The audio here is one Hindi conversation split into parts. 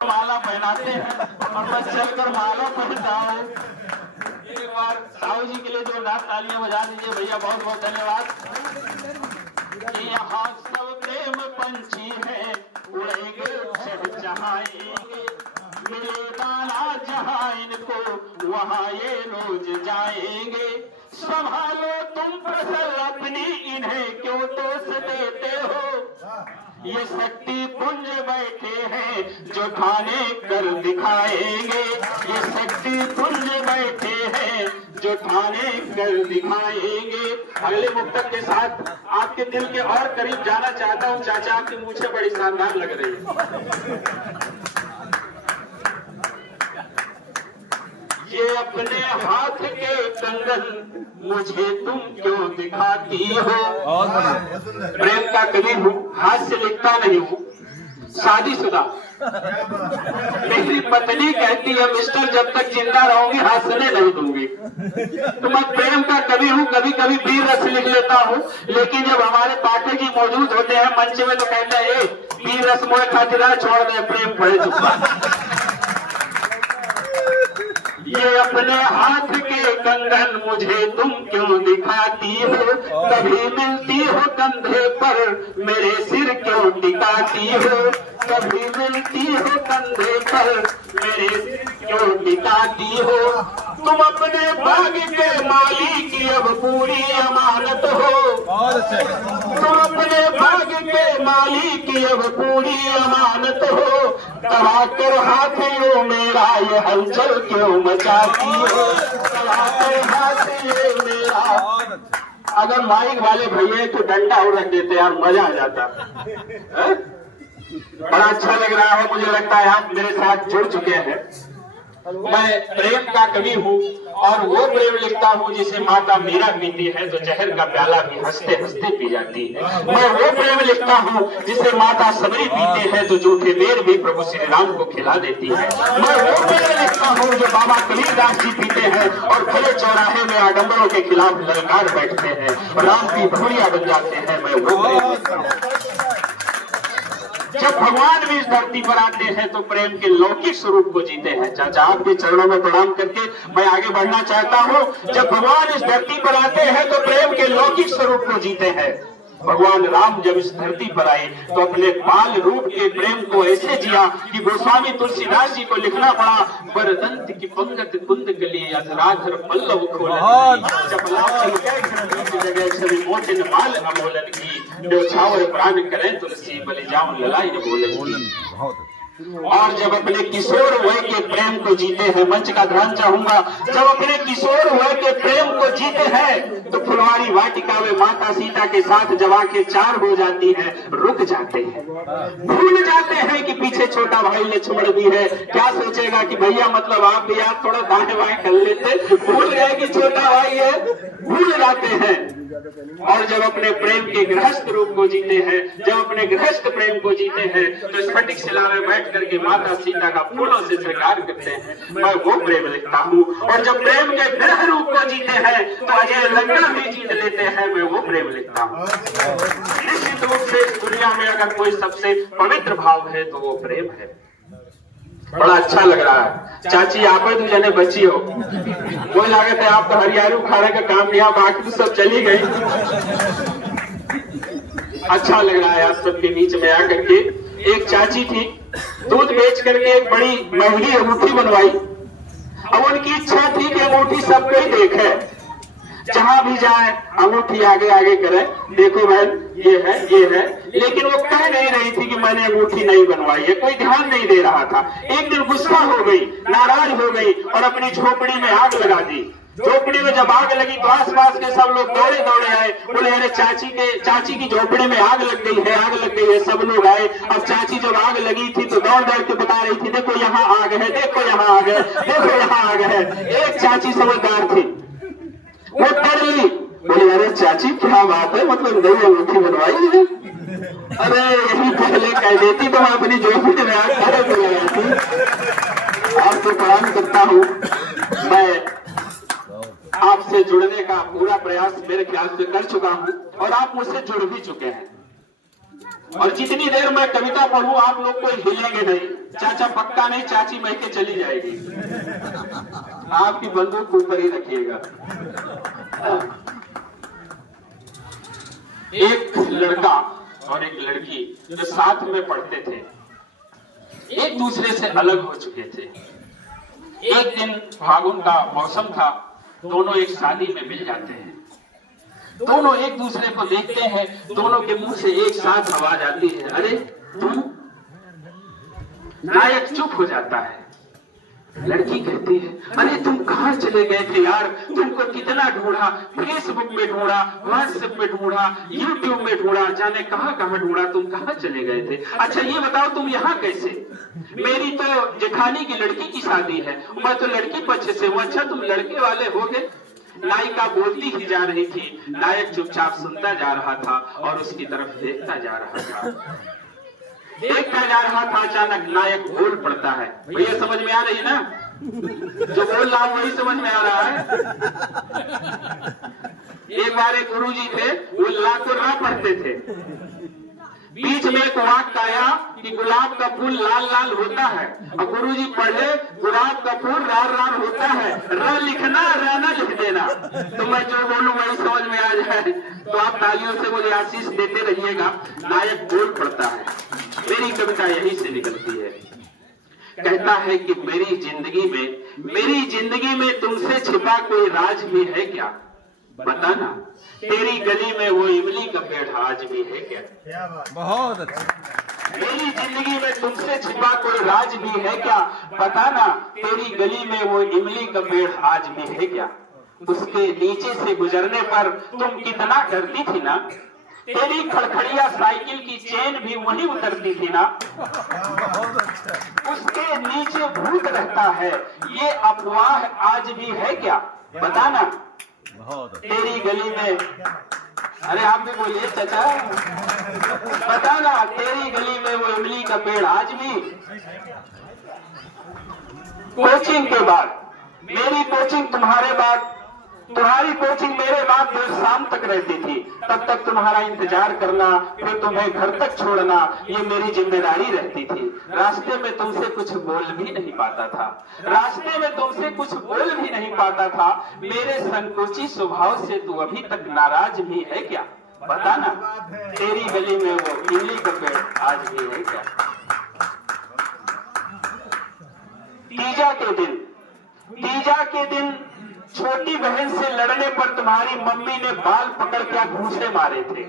माला पहनाते हैं और मैं चलकर माला पहनता हूँ। एक बार साहू जी के लिए जोरदार तालियां बजा दीजिए भैया, बहुत बहुत धन्यवाद। यहाँ सब प्रेम पंछी है, उड़ेंगे चहचहाएंगे, मिलेगा ना जहाँ इनको वहाँ ये रोज जाएंगे। संभालो तुम फसल अपनी, इन्हें क्यों दोष देते हो। ये शक्ति पुंज बैठे हैं जो ठाने कर दिखाएंगे, ये शक्ति पुंज बैठे हैं जो ठाने कर दिखाएंगे। अगले मुक्तक के साथ आपके दिल के और करीब जाना चाहता हूँ। चाचा आपकी मूछें बड़ी शानदार लग रही है। ये अपने हाथ के कंगन मुझे तुम क्यों दिखाती हो। प्रेम का कवि हूँ, हाथ से लिखता नहीं हूँ, शादीशुदा। मेरी पत्नी कहती है मिस्टर जब तक जिंदा रहूंगी हंसने नहीं दूंगी। तो मैं प्रेम का कवि हूँ, कभी कभी वीर रस लिख लेता हूँ, लेकिन जब हमारे पाठक जी मौजूद होते हैं मंच में तो कहते हैं वीर रस मोए खातिर छोड़ दे, प्रेम पढ़े चुका। ये अपने हाथ के कंगन मुझे तुम क्यों दिखाती हो, कभी मिलती हो कंधे पर मेरे सिर क्यों टिकाती हो, कभी मिलती हो कंधे पर मेरे सिर क्यों टिकाती हो। तुम अपने बाग के मालिक की अब पूरी अमानत हो, तुम अपने बाग के मालिक की अब पूरी अमानत हो। कहा कर हाथियों मेरा ये हलचल क्यों मचाती हो, कहा कर हाथियों मेरा। अगर माइक वाले भैया तो डंडा और रख देते यार, मजा आ जाता। बड़ा अच्छा लग रहा है, मुझे लगता है आप मेरे साथ जुड़ चुके हैं। मैं प्रेम का कवि हूँ और वो प्रेम लिखता हूँ जिसे माता मीरा पीती है तो जहर का प्याला भी हंसते हंसते पी जाती है। मैं वो प्रेम लिखता हूँ जिसे माता सबरी पीते हैं तो जूठे बेर भी प्रभु श्री राम को खिला देती है। मैं वो प्रेम लिखता हूँ जो बाबा कबीरदास जी पीते हैं और खुले चौराहे में आडम्बरों के खिलाफ ललकार बैठते हैं, राम की भूलिया बन जाते हैं। मैं वो प्रेम लिखता हूँ। जब भगवान भी इस धरती पर आते हैं तो प्रेम के लौकिक स्वरूप को जीते हैं। चाचा आपके चरणों में प्रणाम करके मैं आगे बढ़ना चाहता हूँ। जब भगवान इस धरती पर आते हैं तो प्रेम के लौकिक स्वरूप को जीते हैं। भगवान राम जब इस धरती पर आए तो अपने बाल रूप के प्रेम को ऐसे जिया कि गोस्वामी तुलसीदास जी को लिखना पड़ा, वरदंत की पंगत कुंद गली अधराधर पल्लव खोलन की जगह सभी मोटिन माल अमोलन की, न्योछावर प्राण करें तुलसी बलि जाऊं ललाई बोलन। और जब अपने किशोर वय के प्रेम को जीते हैं, मंच का ध्यान चाहूंगा, जब अपने किशोर वय के प्रेम को जीते हैं तो फुलवारी वाटिका में माता सीता के साथ जब आंखें चार हो जाती हैं रुक जाते हैं, भूल जाते हैं कि पीछे छोटा भाई लक्ष्मण भी है। क्या सोचेगा कि भैया मतलब आप भी आप थोड़ा दाएं बाएं कर लेते, भूल गए कि छोटा भाई है, भूल जाते हैं। और जब अपने प्रेम के गृहस्थ रूप को जीते हैं, जब अपने गृहस्थ प्रेम को जीते हैं तो स्फटिक शिला में बैठ करके माता सीता का फूलों से श्रृंगार करते हैं। मैं वो प्रेम लिखता हूँ। और जब प्रेम के ग्रह रूप को जीते हैं तो अजय लंका भी जीत लेते हैं। मैं वो प्रेम लिखता हूँ। निश्चित रूप से इस दुनिया में अगर कोई सबसे पवित्र भाव है तो वो प्रेम है। बड़ा अच्छा लग रहा है। चाची आप तो जने बची हो, कोई लागत है आप तो हरियाणू खाने का काम किया, बाकी तो सब चली गई। अच्छा लग रहा है आप सबके बीच में आकर के। एक चाची थी, दूध बेच करके एक बड़ी महंगी अंगूठी बनवाई। अब उनकी इच्छा थी कि अंगूठी सब कोई देखे, जहां भी जाए अंगूठी आगे आगे करे, देखो बहन ये है, लेकिन वो कह नहीं रही थी कि मैंने अंगूठी नहीं बनवाई है, कोई ध्यान नहीं दे रहा था। एक दिन गुस्सा हो गई, नाराज हो गई और अपनी झोपड़ी में आग लगा दी। झोपड़ी में जब आग लगी तो आस पास के सब लोग दौड़े दौड़े आए, बोले अरे चाची की झोपड़ी में आग लग गई है, आग लग गई है। सब लोग आए। अब चाची जब आग लगी थी तो दौड़ दौड़ के बता रही थी, देखो यहाँ आग है, देखो यहाँ आग है, देखो यहाँ आग है। एक चाची समझदार थी, वो डर ली, बोले अरे चाची क्या बात है, मतलब नई अंगूठी बनवाई है। अरे यही पहले कह देती तो मैं अपनी झोपड़ी में आग लगाई थी। आपको प्रणाम करता हूँ। मैं आपसे जुड़ने का पूरा प्रयास मेरे ख्याल से कर चुका हूं और आप मुझसे जुड़ भी चुके हैं। और जितनी देर मैं कविता पढ़ूं आप लोग कोई हिलेंगे नहीं। चाचा पक्का नहीं, चाची मह के चली जाएगी। आपकी बंदूक ऊपर ही रखिएगा। एक लड़का और एक लड़की जो साथ में पढ़ते थे, एक दूसरे से अलग हो चुके थे। एक दिन फागुन का मौसम था, दोनों एक शादी में मिल जाते हैं। दोनों एक दूसरे को देखते हैं, दोनों के मुंह से एक साथ आवाज आती है, अरे तुम। नायक चुप हो जाता है। लड़की कहती है, अरे तुम कहाँ चले गए थे यार, तुमको कितना ढूंढा, फेसबुक में ढूंढा, व्हाट्सएप में ढूंढा, यूट्यूब में ढूंढा, जाने कहाँ कहाँ ढूंढा, तुम कहाँ चले गए थे। अच्छा ये बताओ तुम यहाँ कैसे? मेरी तो जेठानी की लड़की की शादी है, मैं तो लड़की पक्ष से हूँ। अच्छा तुम लड़के वाले हो गए। नायिका बोलती ही जा रही थी, नायक चुपचाप सुनता जा रहा था और उसकी तरफ देखता जा रहा था। देखता जा रहा था, अचानक नायक बोल पड़ता है। भैया समझ में आ रही ना? जो बोल रहा हूं वही समझ में आ रहा है। एक बार एक गुरुजी थे, वो लाखों रा पढ़ते थे। बीच में एक वाक्य आया कि गुलाब का फूल लाल लाल होता है, और गुरुजी पढ़े गुलाब का फूल लाल लाल होता है, र लिखना र न लिख देना। तो मैं जो बोलूं वही समझ में आ जाए तो आप तालियों से मुझे आशीष देते रहिएगा। नायक बोल पड़ता है। मेरी कविता यही से निकलती है। कहता है कि मेरी जिंदगी में तुमसे छिपा कोई राज भी है क्या? बताना, तेरी गली में वो इमली का पेड़ आज भी है क्या? बहुत अच्छा। मेरी जिंदगी में तुमसे छिपा कोई राज भी है क्या? बताना, तेरी गली में वो इमली का पेड़ आज भी है क्या? उसके नीचे से गुजरने पर तुम कितना डरती थी ना, तेरी खड़खड़िया साइकिल की चेन भी वहीं उतरती थी ना। उसके नीचे भूत रहता है, ये अफवाह आज भी है क्या? बताना, तेरी गली में, अरे आप भी बोलिए चाचा, बताना, तेरी गली में वो इमली का पेड़ आज भी। कोचिंग के बाद मेरी कोचिंग तुम्हारी कोचिंग मेरे बाद देर शाम तक रहती थी। तब तक तुम्हारा इंतजार करना, फिर तुम्हें घर तक छोड़ना, ये मेरी जिम्मेदारी रहती थी। रास्ते में तुमसे कुछ बोल भी नहीं पाता था, मेरे संकोची स्वभाव से तू अभी तक नाराज भी है क्या? बताना, तेरी गली में वो इमली का पेड़ आज भी है क्या? तीजा के दिन छोटी बहन से लड़ने पर तुम्हारी मम्मी ने बाल पकड़ के घूंसे मारे थे।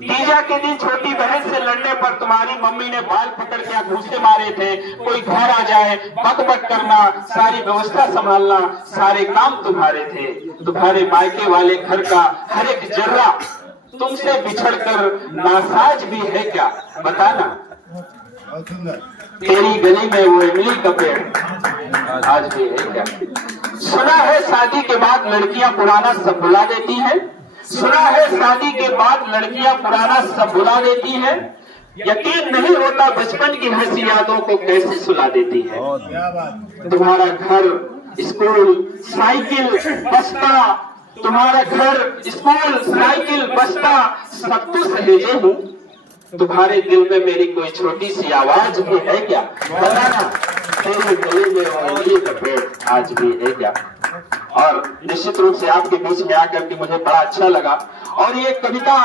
तीजा के दिन छोटी बहन से लड़ने पर तुम्हारी मम्मी ने बाल पकड़ के घूंसे मारे थे। कोई घर आ जाए, बक करना, सारी व्यवस्था संभालना, सारे काम तुम्हारे थे। तुम्हारे मायके वाले घर का हर एक जर्रा तुमसे बिछड़कर नासाज भी है क्या? बताना, तेरी गली में वो इमली का पेड़ आज भी है क्या? सुना है शादी के बाद लड़कियां पुराना सब भुला देती हैं। यकीन नहीं होता बचपन की हंसी यादों को कैसे सुला देती है। तुम्हारा घर, स्कूल, साइकिल, बस्ता सब तो सहेजे हूँ। तुम्हारे दिल में मेरी कोई छोटी सी आवाज भी है क्या? बताना, तेरे गले में इमली का पेड़ आज भी है क्या? और निश्चित रूप से आपके बीच में आकर के मुझे बड़ा अच्छा लगा। और ये कविता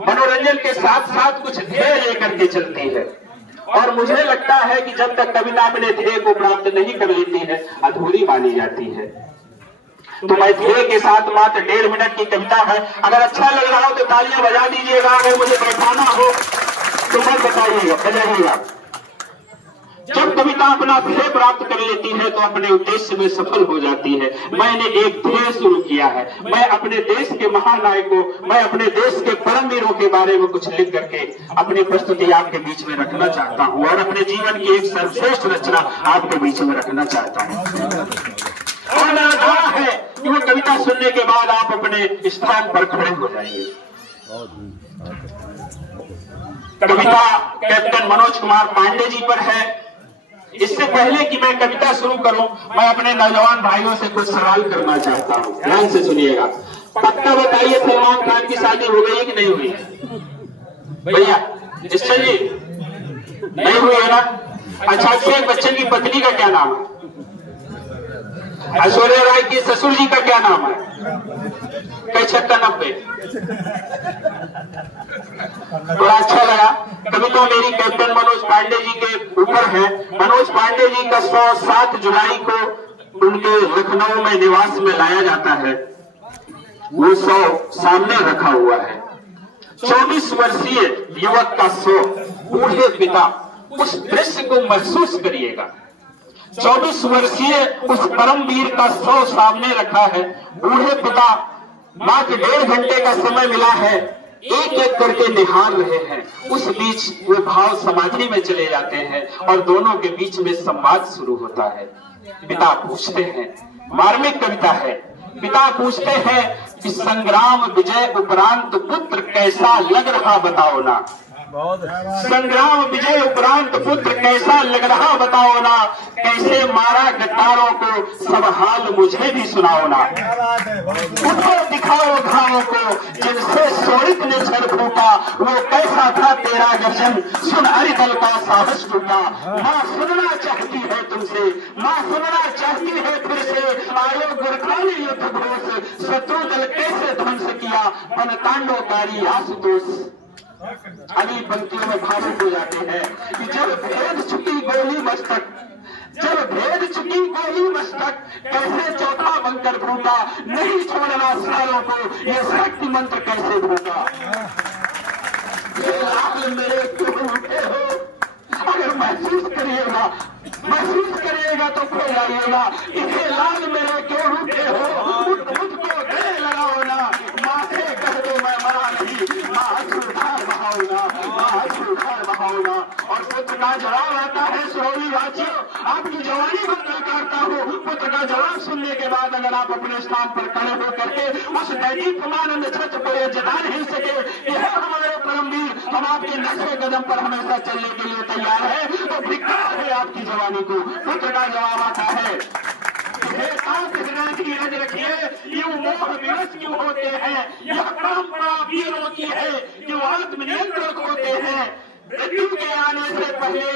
मनोरंजन के साथ साथ कुछ ध्येय लेकर के चलती है, और मुझे लगता है कि जब तक कविता अपने ध्येय को प्राप्त नहीं कर लेती है, अधूरी मानी जाती है। तो मैं ध्येय के साथ मात्र 1.5 मिनट की कविता है। अगर अच्छा लग रहा हो तो तालियां बजा दीजिएगा, अगर मुझे बैठाना हो तो मत बजाइएगा। जब कविता अपना ध्येय प्राप्त कर लेती है तो अपने उद्देश्य में सफल हो जाती है। मैंने एक ध्येय शुरू किया है। मैं अपने देश के महानायकों, मैं अपने देश के परम वीरों के बारे में कुछ लिख करके अपनी प्रस्तुति आपके बीच में रखना चाहता हूँ, और अपने जीवन की एक सर्वश्रेष्ठ रचना आपके बीच में रखना चाहता हूँ। और मेरा दावा है कि वो कविता सुनने के बाद आप अपने स्थान पर खड़े हो जाएंगे। कविता कैप्टन मनोज कुमार पांडे जी पर है। इससे पहले कि मैं कविता शुरू करूं, मैं अपने नौजवान भाइयों से कुछ सवाल करना चाहता हूं। ध्यान से सुनिएगा। पक्का बताइए, सलमान खान की शादी हो गई कि नहीं हुई? भैया निश्चय जी, नहीं हुई है ना? अच्छा, अभिषेक बच्चन की पत्नी का क्या नाम है? ऐश्वर्या राय के ससुर जी का क्या नाम है? कई 96-90। बड़ा अच्छा लगा। कभी तो मेरी कैप्टन मनोज पांडे जी के ऊपर है। मनोज पांडे जी का 7 जुलाई को उनके लखनऊ में निवास में लाया जाता है। वो 100 सामने रखा हुआ है। 24 वर्षीय युवक का 100, बूढ़े पिता, उस दृश्य को महसूस करिएगा। 24 वर्षीय उस परमवीर का 100 सामने रखा है। बूढ़े पिता, मात्र 1.5 घंटे का समय मिला है, एक एक करके निहार रहे हैं। उस बीच वो भाव समाधि में चले जाते हैं और दोनों के बीच में संवाद शुरू होता है। पिता पूछते हैं, मार्मिक कविता है, पिता पूछते हैं कि संग्राम विजय उपरांत पुत्र कैसा लग रहा बताओ ना। संग्राम विजय उपरांत पुत्र कैसा लग रहा बताओ ना। कैसे मारा गद्दारों को सब हाल मुझे भी सुनाओ ना। उठो दिखाओ घावों को जिनसे शोणित ने सर फूटा। वो कैसा था तेरा गर्जन सुन अरिदल का साहस टूटा। माँ सुनना चाहती है तुमसे, माँ सुनना चाहती है फिर से। आयो गुरखानी युद्ध घोष शत्रु दल कैसे ध्वंस किया। बन तांडवकारी आशुतोष। अली पंक्तियों में भावुक हो जाते हैं कि जब भेद चुकी गोली मस्तक, जब भेद चुकी गोली मस्तक, कैसे चौथा बनकर फूटा। नहीं छोड़ना सालों को ये शक्ति मंत्र कैसे फूटा। ये लाल मेरे क्यों उठे हो, अगर महसूस करिएगा, महसूस करिएगा तो कोई आइएगा। इसे लाल मेरे क्यों उठे हो, मुझको गले लगाओ ना। माथे कह दो मैं मरा नहीं, बहाओना। और पुत्र का जवाब आता है, सुरौली वाचियों, आपकी जवानी को करता हूँ। पुत्र का जवाब सुनने के बाद अगर आप अपने स्थान पर खड़े हो करके उस दैदीप्यमान छत्र को यह जता नहीं सके कि है हमारे परमवीर, हम आपके नक्शे कदम पर हमेशा चलने के लिए तैयार है, तो धिक्कार है आपकी जवानी को। पुत्र का जवाब आता है, की रज रखिए, यूं मोह विवश क्यों होते हैं। यह परंपरा वीरों की है, जो आत्मनियंत्रण होते हैं। मृत्यु के आने से पहले